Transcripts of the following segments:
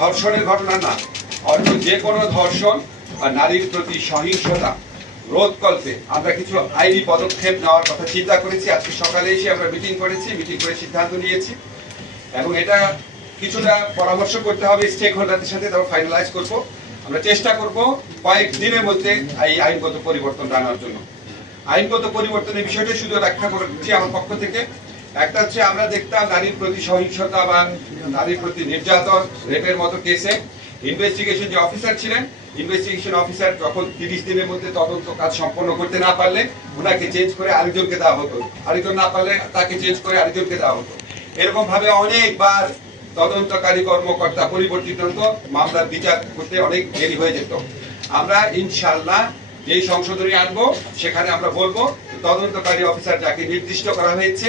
ধর্ষণের ঘটনা না অন্য যে কোনো ধর্ষণ বা নারীর প্রতি সহিংসতা, রোধকল্পে আমরা কিছু আইনি পদক্ষেপ নেওয়ার কথা চিন্তা করেছি। আজকে সকালে এসে আমরা মিটিং করেছি, মিটিং করে সিদ্ধান্ত নিয়েছি এবং এটা কিছুটা পরামর্শ করতে হবে স্টেক হোল্ডারদের সাথে, তারপর ফাইনালাইজ করব। আমরা চেষ্টা করব কয়েক দিনের মধ্যে এই আইনগত পরিবর্তন আনার জন্য। আইনগত পরিবর্তনের বিষয়টা শুধু ব্যাখ্যা করছি আমার পক্ষ থেকে। একটা হচ্ছে আমরা দেখতাম নারীর প্রতি সহিংসতা বা নারীর প্রতি নির্যাতন, রেপের মতো কেসে। ইনভেস্টিগেশন যে অফিসার ছিলেন ইনভেস্টিগেশন অফিসার যখন তিরিশ দিনের মধ্যে তদন্ত কাজ সম্পন্ন করতে না পারলে ওনাকে চেঞ্জ করে আরেকজনকে দেওয়া হতো। আরেকজন না পারলে তাকে চেঞ্জ করে আরেকজনকে দেওয়া হতো। এরকম ভাবে অনেকবার তদন্তকারী কর্মকর্তা, পরিবর্তিত হতো মামলার বিচার করতে অনেক দেরি হয়ে যেত। আমরা ইনশাল্লাহ যেই সংশোধনী আনব, সেখানে আমরা বলব, তদন্তকারী অফিসার যাকে নির্দিষ্ট করা হয়েছে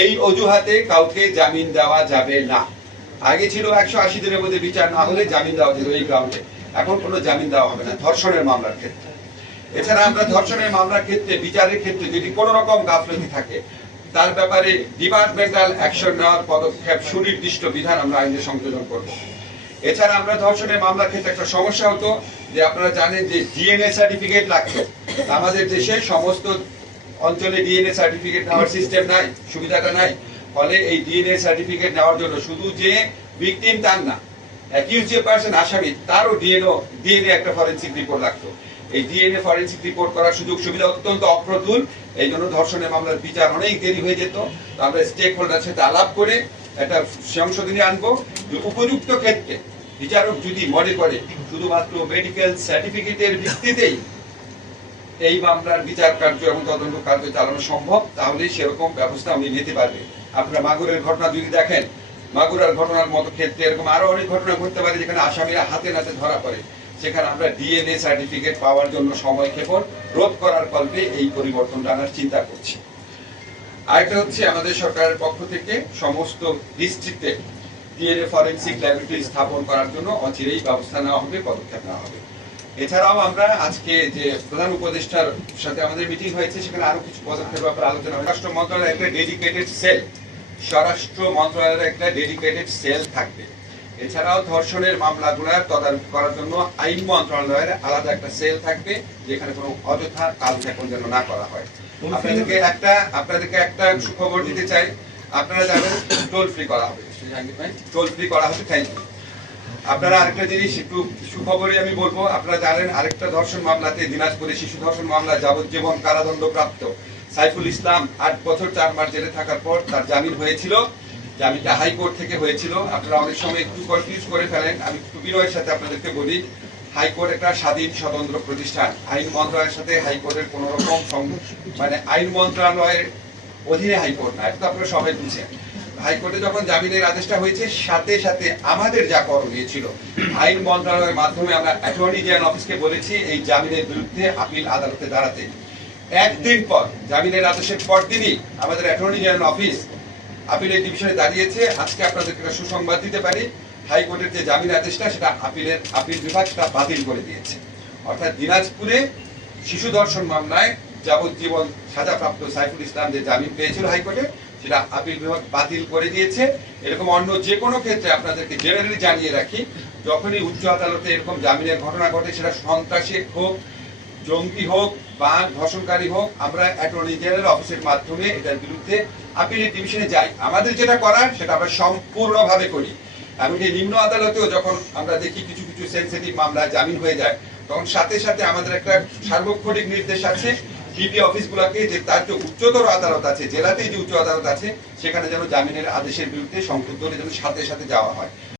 এই অজুহাতে কাউকে জামিন দেওয়া যাবে না। আগে ছিল একশো আশি দিনের মধ্যে বিচার না হলে জামিন দেওয়া যেত এই গ্রাউন্ডে এখন কোনো জামিন দেওয়া হবে না, ধর্ষণের মামলার ক্ষেত্রে। এছাড়া আমরা ধর্ষণের মামলার ক্ষেত্রে, বিচারের ক্ষেত্রে যদি কোনো রকম গাফলতি থাকে, তার ব্যাপারে ডিপার্টমেন্টাল অ্যাকশন নেওয়ার পদক্ষেপ সুনির্দিষ্ট বিধান আমরা আইনে সংযোজন করব। এছাড়া আমরা ধর্ষণের মামলার ক্ষেত্রে একটা সমস্যা হতো যে আপনারা জানেন যে ডিএনএ সার্টিফিকেট লাগতো আমাদের দেশে সমস্ত অঞ্চলে ডিএনএ সার্টিফিকেট নেওয়ার সিস্টেম নাই, সুবিধাটা নাই। ফলে এই ডিএনএ সার্টিফিকেট নেওয়ার জন্য শুধু যে ভিকটিম তার না অ্যাকিউজ যে পার্সন আসামি, তারও ডিএনও ডিএনএ একটা ফরেন্সিক রিপোর্ট লাগতো। এই ডিএনএ ফরেন্সিক রিপোর্ট করার সুযোগ সুবিধা অত্যন্ত অপ্রতুল। এই জন্য ধর্ষণের মামলার বিচার অনেক দেরি হয়ে যেত। আমরা স্টেক হোল্ডার সাথে আলাপ করে একটা সংশোধনী আনব যে উপযুক্ত ক্ষেত্রে বিচারক যদি মনে করে, শুধুমাত্র মেডিকেল সার্টিফিকেটের ভিত্তিতেই এই মামলার বিচার কার্য এবং তদন্ত কার্য চালানো সম্ভব তাহলে সেরকম ব্যবস্থা উনি নিতে পারবে। আপনারা মাগুরের ঘটনা যদি দেখেন, মাগুরার ঘটনার মতো ক্ষেত্রে এরকম আরও অনেক ঘটনা ঘটতে পারে যেখানে আসামিরা হাতে নাতে ধরা পড়ে। সেখানে আমরা ডিএনএ সার্টিফিকেট পাওয়ার জন্য সময় ক্ষেপণ রোধ করার কল্পে এই পরিবর্তনটা আনার চিন্তা করছি। আরেকটা হচ্ছে আমাদের সরকারের পক্ষ থেকে সমস্ত ডিস্ট্রিক্টে ডিএনএ ফরেন্সিক ল্যাবরেটরি স্থাপন করার জন্য অচিরেই ব্যবস্থা নেওয়া হবে, পদক্ষেপ নেওয়া হবে। এছাড়াও আমরা আজকে যে প্রধান উপদেষ্টার সাথে আমাদের মিটিং হয়েছে সেখানে আরও কিছু পদক্ষেপের ব্যাপারে আলোচনা হয় রাষ্ট্র মন্ত্রণালয়ের একটা ডেডিকেটেড সেল স্বরাষ্ট্র মন্ত্রণালয়ের একটা ডেডিকেটেড সেল থাকবে। এছাড়াও ধর্ষণের মামলাগুলো তদারকি করার জন্য আইন মন্ত্রণালয়ের আলাদা একটা সেল থাকবে যেখানে কোনো অযথা কালক্ষেপণ যেন না করা হয়। আপনাদেরকে একটা আপনাদেরকে একটা সুখবর দিতে চাই। আপনারা জানেন টোল ফ্রি করা হবে। টোল ফ্রি করা হবে থ্যাংক ইউ আপনারা আরেকটা জিনিস একটু সুখবরই আমি বলব। আপনারা জানেন আরেকটা ধর্ষণ মামলাতে দিনাজপুরে শিশু ধর্ষণ মামলা যাবজ্জীবন কারাদণ্ড প্রাপ্ত সাইফুল ইসলাম আট বছর চার মাস জেলে থাকার পর তার জামিন হয়েছিল। জামিনটা হাইকোর্ট থেকে হয়েছিল। আপনারা অনেক সময় একটু কনফিউজ করে ফেলেন। আমি একটু বিনয়ের সাথে আপনাদেরকে বলি, হাইকোর্ট একটা স্বাধীন স্বতন্ত্র প্রতিষ্ঠান। আইন মন্ত্রণালয়ের সাথে হাইকোর্টের কোন রকম মানে আইন মন্ত্রণালয়ের অধীনে হাইকোর্ট না, এটা তো আপনারা সবাই বুঝছেন হাইকোর্টে যখন জামিনের আদেশটা হয়েছে, সাথে সাথে আমাদের যা করণীয় ছিল, আইন মন্ত্রণালয়ের মাধ্যমে আমরা অ্যাটর্নি জেনারেল অফিসকে বলেছি এই জামিনের বিরুদ্ধে আপিল আদালতে দাঁড়াতে। একদিন পর, জামিনের আদেশের পরদিনই আমাদের অ্যাটর্নি জেনারেল অফিস আপিলের ডিভিশনে দাঁড়িয়েছে। আজকে আপনাদেরকে একটা সুসংবাদ দিতে পারি। হাইকোর্টের যে জামিন আদেশটা, সেটা আপিলের আপিল বিভাগ সেটা বাতিল করে দিয়েছে। অর্থাৎ দিনাজপুরে শিশু দর্শন মামলায় যাবজ্জীবন সাজাপ্রাপ্ত সাইফুল ইসলাম যে জামিন পেয়েছিল হাইকোর্টে সেটা আপিল বিভাগ বাতিল করে দিয়েছে। এরকম অন্য যে কোনো ক্ষেত্রে আপনাদেরকে জেনারেলি জানিয়ে রাখি, যখনই উচ্চ আদালতে এরকম জামিনের ঘটনা ঘটে, সেটা সন্ত্রাসী হোক, জঙ্গি হোক বা ধর্ষণকারী হোক, আমরা অ্যাটর্নি জেনারেল অফিসের মাধ্যমে এটার বিরুদ্ধে আপিলের ডিভিশনে যাই। আমাদের যেটা করার, সেটা আমরা সম্পূর্ণভাবে করি। এমনকি নিম্ন আদালতেও যখন আমরা দেখি কিছু কিছু সেন্সিটিভ মামলা জামিন হয়ে যায়, তখন সাথে সাথে আমাদের একটা সার্বক্ষণিক নির্দেশ আছে। ডিবি অফিসগুলোকে যে তার যে উচ্চতর আদালত আছে, জেলাতেই যে উচ্চ আদালত আছে, সেখানে যেন জামিনের আদেশের বিরুদ্ধে সংক্ষুব্ধ যেন সাথে সাথে যাওয়া হয়।